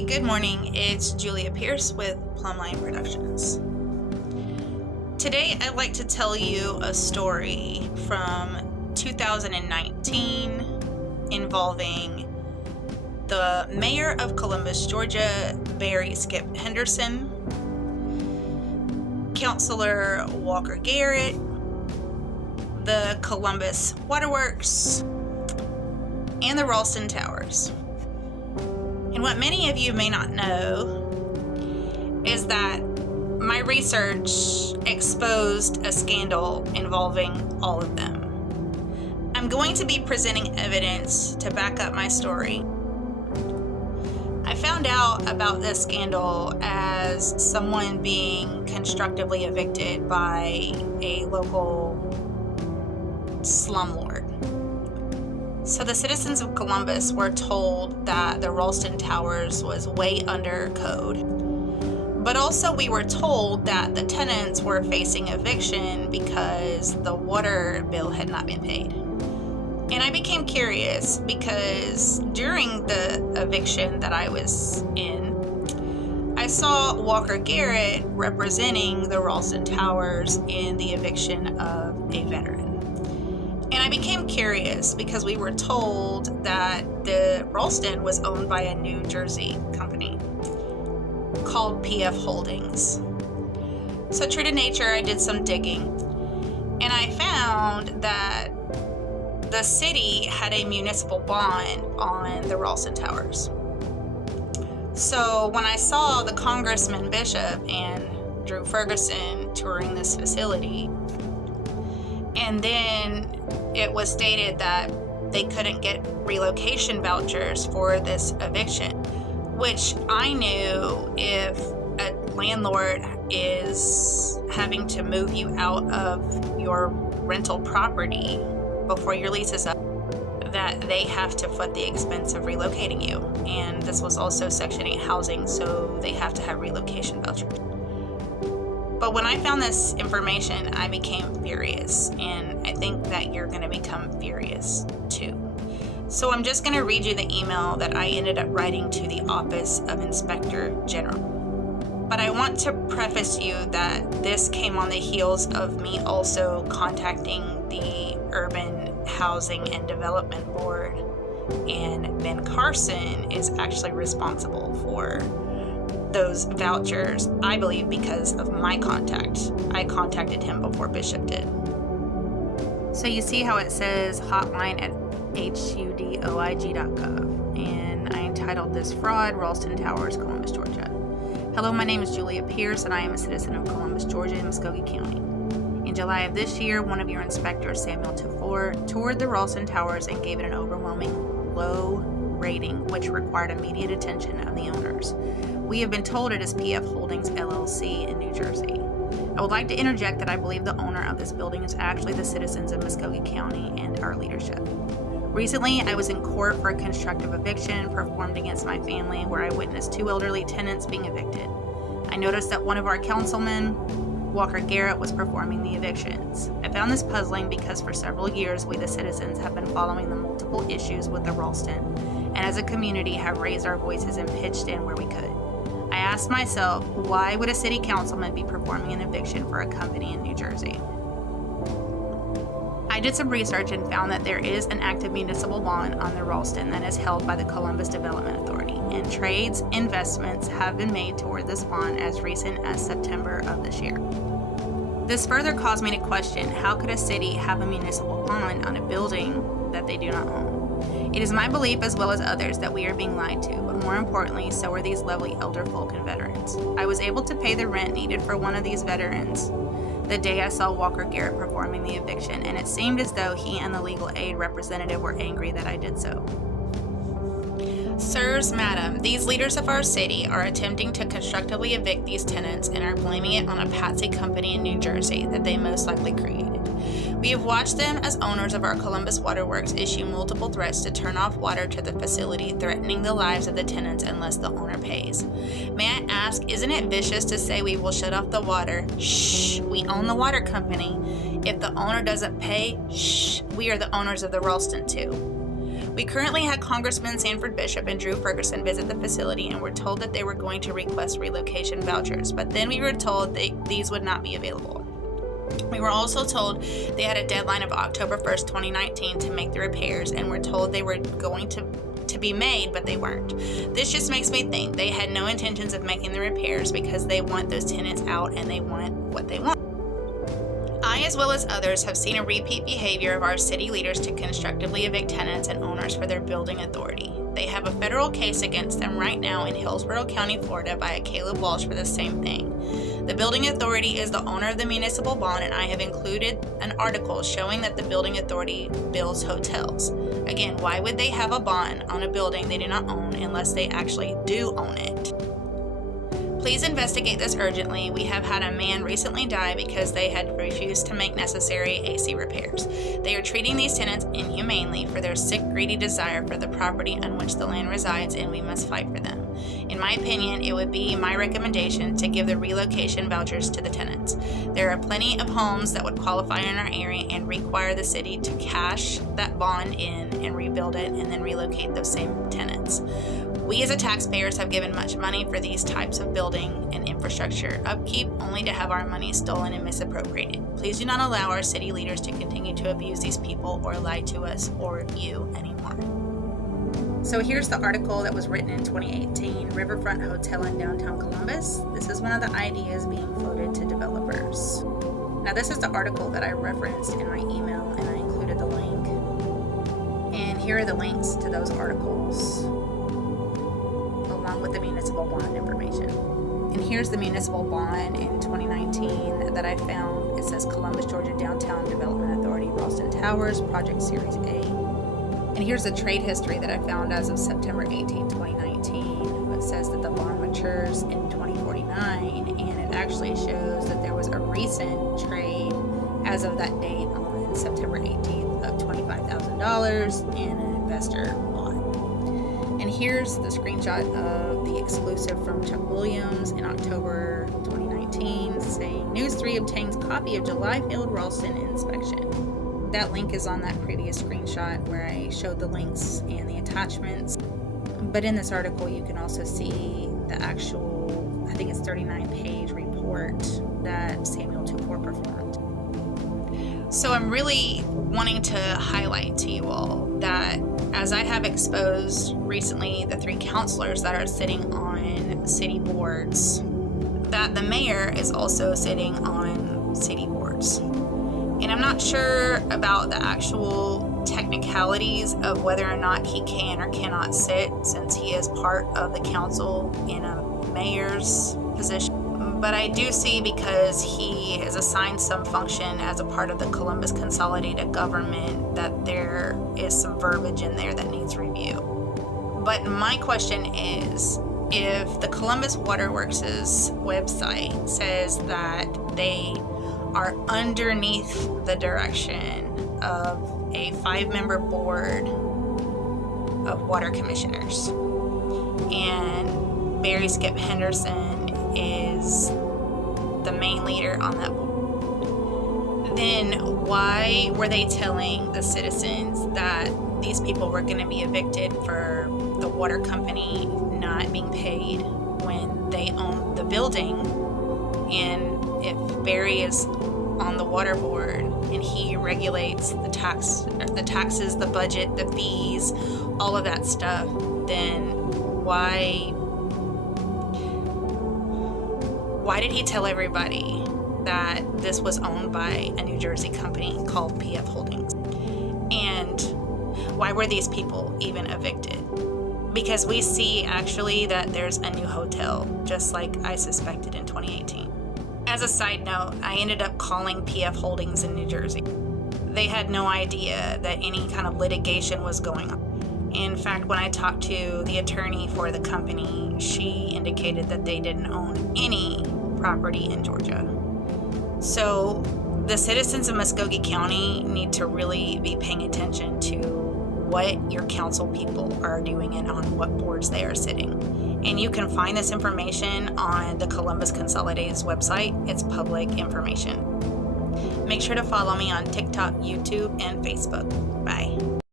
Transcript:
Hi, good morning. It's Julia Pierce with Plumline Productions. Today I'd like to tell you a story from 2019 involving the mayor of Columbus, Georgia, Barry Skip Henderson, Councilor Walker Garrett, the Columbus Waterworks, and the Ralston Towers. And what many of you may not know is that my research exposed a scandal involving all of them. I'm going to be presenting evidence to back up my story. I found out about this scandal as someone being constructively evicted by a local slumlord. So the citizens of Columbus were told that the Ralston Towers was way under code. But also we were told that the tenants were facing eviction because the water bill had not been paid. And I became curious because during the eviction that I was in, I saw Walker Garrett representing the Ralston Towers in the eviction of a veteran. And I became curious because we were told that the Ralston was owned by a New Jersey company called PF Holdings. So true to nature, I did some digging, and I found that the city had a municipal bond on the Ralston Towers. So when I saw the congressman Bishop and Drew Ferguson touring this facility, and then it was stated that they couldn't get relocation vouchers for this eviction, which I knew if a landlord is having to move you out of your rental property before your lease is up, that they have to foot the expense of relocating you. And this was also Section 8 housing, so they have to have relocation vouchers. But when I found this information, I became furious, and I think that you're going to become furious too. So I'm just going to read you the email that I ended up writing to the Office of Inspector General. But I want to preface you that this came on the heels of me also contacting the Urban Housing and Development Board, and Ben Carson is actually responsible for those vouchers, I believe, because of my contact. I contacted him before Bishop did. So you see how it says hotline at hudoig.gov, and I entitled this Fraud, Ralston Towers, Columbus, Georgia. Hello, my name is Julia Pierce, and I am a citizen of Columbus, Georgia in Muscogee County. In July of this year, one of your inspectors, Samuel Tafur, toured the Ralston Towers and gave it an overwhelming low rating, which required immediate attention of the owners. We have been told it is PF Holdings LLC in New Jersey. I would like to interject that I believe the owner of this building is actually the citizens of Muscogee County and our leadership. Recently, I was in court for a constructive eviction performed against my family, where I witnessed two elderly tenants being evicted. I noticed that one of our councilmen, Walker Garrett, was performing the evictions. I found this puzzling because for several years, we the citizens have been following the multiple issues with the Ralston, and as a community have raised our voices and pitched in where we could. I asked myself, why would a city councilman be performing an eviction for a company in New Jersey? I did some research and found that there is an active municipal bond on the Ralston that is held by the Columbus Development Authority, and trades, investments have been made toward this bond as recent as September of this year. This further caused me to question, how could a city have a municipal bond on a building that they do not own? It is my belief, as well as others, that we are being lied to, but more importantly, so are these lovely elder folk and veterans. I was able to pay the rent needed for one of these veterans the day I saw Walker Garrett performing the eviction, and it seemed as though he and the legal aid representative were angry that I did so. Sirs, madam, these leaders of our city are attempting to constructively evict these tenants and are blaming it on a patsy company in New Jersey that they most likely created. We have watched them, as owners of our Columbus Waterworks, issue multiple threats to turn off water to the facility, threatening the lives of the tenants unless the owner pays. May I ask, isn't it vicious to say we will shut off the water? Shh, we own the water company. If the owner doesn't pay, shh, we are the owners of the Ralston too. We currently had Congressmen Sanford Bishop and Drew Ferguson visit the facility and were told that they were going to request relocation vouchers, but then we were told these would not be available. We were also told they had a deadline of October 1st, 2019 to make the repairs, and were told they were going to be made, but they weren't. This just makes me think they had no intentions of making the repairs because they want those tenants out and they want what they want. I, as well as others, have seen a repeat behavior of our city leaders to constructively evict tenants and owners for their building authority. They have a federal case against them right now in Hillsborough County, Florida, by a Caleb Walsh for the same thing. The building authority is the owner of the municipal bond, and I have included an article showing that the building authority builds hotels. Again, why would they have a bond on a building they do not own unless they actually do own it? Please investigate this urgently. We have had a man recently die because they had refused to make necessary AC repairs. They are treating these tenants inhumanely for their sick, greedy desire for the property on which the land resides, and we must fight for them. In my opinion, it would be my recommendation to give the relocation vouchers to the tenants. There are plenty of homes that would qualify in our area and require the city to cash that bond in and rebuild it and then relocate those same tenants. We as taxpayers have given much money for these types of building and infrastructure upkeep only to have our money stolen and misappropriated. Please do not allow our city leaders to continue to abuse these people or lie to us or you anymore. So here's the article that was written in 2018, Riverfront Hotel in downtown Columbus. This is one of the ideas being floated to developers. Now this is the article that I referenced in my email, and I included the link. And here are the links to those articles, along with the municipal bond information. And here's the municipal bond in 2019 that I found. It says Columbus, Georgia Downtown Development Authority, Ralston Towers, Project Series A. And here's the trade history that I found as of September 18, 2019. It says that the bond matures in 2049, and it actually shows that there was a recent trade as of that date on September 18th of $25,000 and an investor bought. And here's the screenshot of the exclusive from Chuck Williams in October 2019 saying, News 3 obtains copy of July failed Ralston inspection. That link is on that previous screenshot where I showed the links and the attachments. But in this article, you can also see the actual, I think it's 39-page report that Samuel Tupor performed. So I'm really wanting to highlight to you all that as I have exposed recently the 3 counselors that are sitting on city boards, that the mayor is also sitting on city boards. And I'm not sure about the actual technicalities of whether or not he can or cannot sit, since he is part of the council in a mayor's position. But I do see, because he is assigned some function as a part of the Columbus Consolidated Government, that there is some verbiage in there that needs review. But my question is, if the Columbus Waterworks' website says that they are underneath the direction of a 5-member board of water commissioners, and Barry Skip Henderson is the main leader on that board, then why were they telling the citizens that these people were going to be evicted for the water company not being paid when they own the building? And if Barry is on the water board and he regulates the taxes, the budget, the fees, all of that stuff, then why did he tell everybody that this was owned by a New Jersey company called PF Holdings? And why were these people even evicted? Because we see actually that there's a new hotel, just like I suspected in 2018. As a side note, I ended up calling PF Holdings in New Jersey. They had no idea that any kind of litigation was going on. In fact, when I talked to the attorney for the company, she indicated that they didn't own any property in Georgia. So the citizens of Muscogee County need to really be paying attention to what your council people are doing and on what boards they are sitting. And you can find this information on the Columbus Consolidated's website. It's public information. Make sure to follow me on TikTok, YouTube, and Facebook. Bye.